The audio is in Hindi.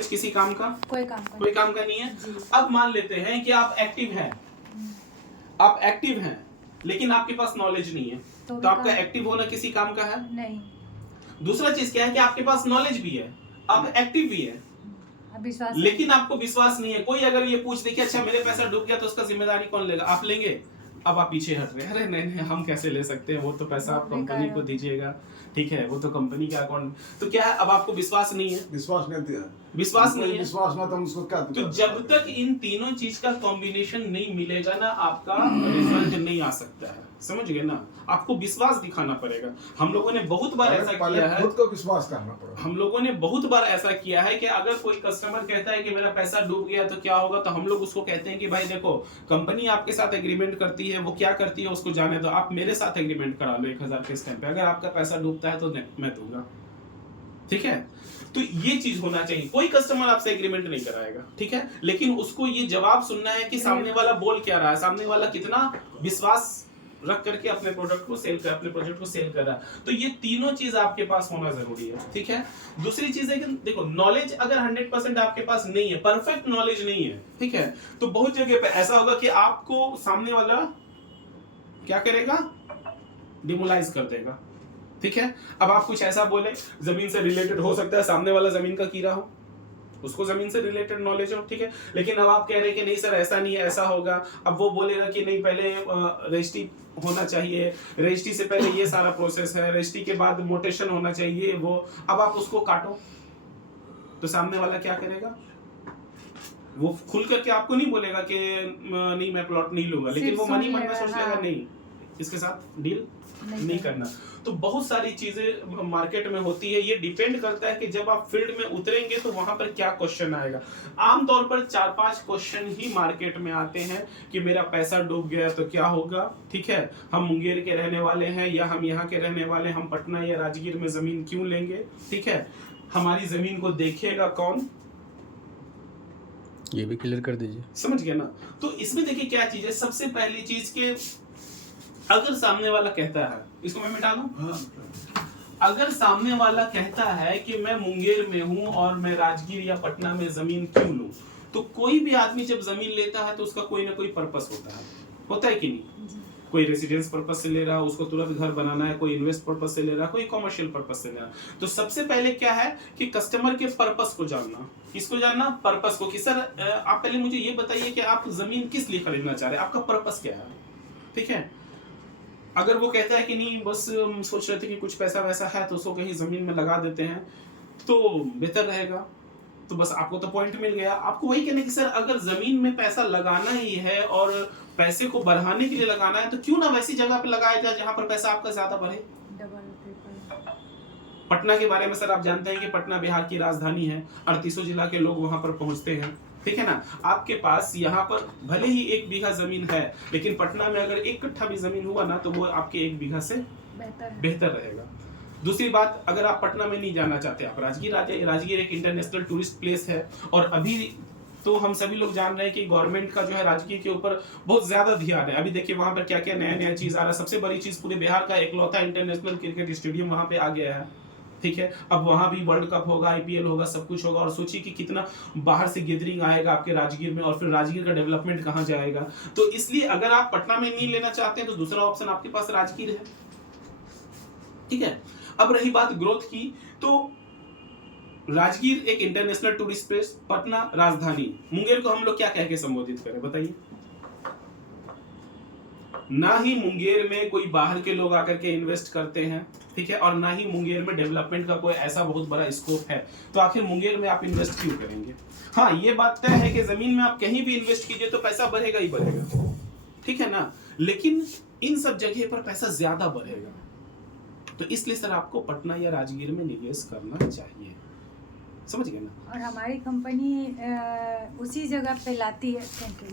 किसी काम का कोई काम का नहीं है। अब मान लेते हैं कि आप एक्टिव हैं लेकिन आपके पास नॉलेज नहीं है, तो आपका एक्टिव होना किसी काम का है नहीं। दूसरा चीज क्या है कि आपके पास नॉलेज भी है, आप एक्टिव भी है, विश्वास लेकिन आपको विश्वास नहीं है। कोई अगर ये पूछ दे कि अच्छा मेरे पैसा डूब गया तो उसका जिम्मेदारी कौन लेगा, आप लेंगे? अब आप पीछे हट रहे हैं, अरे नहीं हम कैसे ले सकते हैं, वो तो पैसा आप कंपनी को दीजिएगा, ठीक है, वो तो कंपनी का अकाउंट। तो क्या है, अब आपको विश्वास नहीं है, विश्वास नहीं है, विश्वास ना, तो हम उसको क्या तो जब तक इन तीनों चीज का कॉम्बिनेशन नहीं मिलेगा ना, आपका रिजल्ट नहीं आ सकता है। समझ गए ना, आपको विश्वास दिखाना पड़ेगा। हम लोगों ने बहुत बार ऐसा किया है, खुद को विश्वास करना पड़ेगा। हम लोगों ने बहुत बार ऐसा किया है कि अगर कोई कस्टमर कहता है कि मेरा पैसा डूब गया तो क्या होगा, तो हम लोग उसको कहते हैं कि भाई देखो, कंपनी आपके साथ एग्रीमेंट करती है, वो क्या करती है उसको जाने दो, आप मेरे साथ एग्रीमेंट करा लो 1000 के स्टैम्प पे, अगर आपका पैसा डूबता है तो मैं दूंगा, ठीक है। तो ये चीज होना चाहिए। कोई कस्टमर आपसे एग्रीमेंट नहीं कराएगा, ठीक है, लेकिन उसको ये जवाब सुनना है कि सामने वाला बोल क्या रहा है, सामने वाला कितना विश्वास रख करके अपने प्रोडक्ट को सेल कर, अपने प्रोजेक्ट को सेल कर रहा है। तो ये तीनों चीज आपके पास होना जरूरी है, ठीक है। दूसरी चीज है कि देखो, नॉलेज अगर 100% आपके पास नहीं है, परफेक्ट नॉलेज नहीं है, ठीक है, तो बहुत जगह पे ऐसा होगा कि आपको सामने वाला क्या करेगा, डिमोलाइज कर देगा, ठीक है। अब आप कुछ ऐसा बोले, जमीन से रिलेटेड हो सकता है, सामने वाला जमीन का कीड़ा हो, उसको जमीन से रिलेटेड नॉलेज हो, ठीक है, लेकिन अब आप कह रहे हैं कि नहीं सर ऐसा नहीं है, ऐसा होगा। अब वो बोलेगा कि नहीं पहले रजिस्ट्री होना चाहिए, रजिस्ट्री से पहले ये सारा प्रोसेस है, रजिस्ट्री के बाद मोटेशन होना चाहिए, वो अब आप उसको काटो तो सामने वाला क्या करेगा, वो खुल करके आपको नहीं बोलेगा कि नहीं मैं प्लॉट नहीं लूंगा, लेकिन वो मनी मन में सोच लेगा नहीं इसके साथ डील नहीं करना। तो बहुत सारी चीजें मार्केट में होती है, ये डिपेंड करता है कि जब आप फील्ड में उतरेंगे तो वहां पर क्या क्वेश्चन आएगा। आमतौर पर 4-5 क्वेश्चन ही मार्केट में आते हैं कि मेरा पैसा डूब गया तो क्या होगा, ठीक है, हम मुंगेर के रहने वाले हैं या हम यहाँ के रहने वाले, हम पटना या राजगीर में जमीन क्यों लेंगे, ठीक है, हमारी जमीन को देखेगा कौन, ये भी क्लियर कर दीजिए। समझ गया ना। तो इसमें देखिए क्या चीज है, सबसे पहली चीज के अगर सामने वाला कहता है, इसको मैं मिटा दूं, अगर सामने वाला कहता है कि मैं मुंगेर में हूं और मैं राजगीर या पटना में जमीन क्यों लूं, तो कोई भी आदमी जब जमीन लेता है तो उसका कोई ना कोई पर्पस होता है कि नहीं। कोई रेसिडेंस पर्पस से ले रहा है, उसको तुरंत घर बनाना है, कोई इन्वेस्ट पर्पस से ले रहा है, कोई कमर्शियल पर्पस से ले रहा है। तो सबसे पहले क्या है कि कस्टमर के पर्पस को जानना। किसको जानना, पर्पस को, कि सर आप पहले मुझे ये बताइए कि आप जमीन किस लिए खरीदना चाह रहे हैं, आपका पर्पस क्या है, ठीक है। अगर वो कहता है कि नहीं बस हम सोच रहे थे कि कुछ पैसा वैसा है तो उसको कहीं जमीन में लगा देते हैं तो बेहतर रहेगा, तो बस आपको तो पॉइंट मिल गया। आपको वही कहने कि सर अगर जमीन में पैसा लगाना ही है और पैसे को बढ़ाने के लिए लगाना है तो क्यों ना वैसी जगह पे लगाया जाए जहां पर पैसा आपका ज्यादा बढ़े। पटना के बारे में सर आप जानते हैं कि पटना बिहार की राजधानी है, 38 जिला के लोग वहां पर पहुंचते हैं, ठीक है ना। आपके पास यहाँ पर भले ही 1 बीघा जमीन है, लेकिन पटना में अगर 1 कट्ठा भी जमीन हुआ ना तो वो आपके 1 बीघा से बेहतर रहेगा। दूसरी बात, अगर आप पटना में नहीं जाना चाहते, आप राजगीर आ जाइए। राजगीर एक इंटरनेशनल टूरिस्ट प्लेस है और अभी तो हम सभी लोग जान रहे हैं कि गवर्नमेंट का जो है राजगीर के ऊपर बहुत ज्यादा ध्यान है। अभी देखिए वहां पर क्या क्या नया चीज आ रहा है। सबसे बड़ी चीज, पूरे बिहार का इकलौता इंटरनेशनल क्रिकेट स्टेडियम वहां पे आ गया है, ठीक है। अब वहां भी वर्ल्ड कप होगा, IPL होगा, सब कुछ होगा। और सोचिए कि कितना बाहर से गैदरिंग आएगा आपके राजगीर में, और फिर राजगीर का डेवलपमेंट कहां जाएगा। तो इसलिए अगर आप पटना में नहीं लेना चाहते हैं तो दूसरा ऑप्शन आपके पास राजगीर है, ठीक है। अब रही बात ग्रोथ की, तो राजगीर एक इंटरनेशनल टूरिस्ट प्लेस, पटना राजधानी। मुंगेर को हम लोग क्या कह के संबोधित करें बताइए। ना ही मुंगेर में कोई बाहर के लोग आकर के इन्वेस्ट करते हैं, ठीक है, और ना ही मुंगेर में डेवलपमेंट का कोई ऐसा बहुत बड़ा स्कोप है, तो आखिर मुंगेर में आप इन्वेस्ट क्यों करेंगे। हाँ, ये बात तय है कि जमीन में आप कहीं भी इन्वेस्ट कीजिए तो पैसा बढ़ेगा ही बढ़ेगा, ठीक है ना, लेकिन इन सब जगह पर पैसा ज्यादा बढ़ेगा। तो इसलिए सर आपको पटना या राजगीर में निवेश करना चाहिए, समझ गए ना। और हमारी कंपनी उसी जगह पे लाती है। Thank you.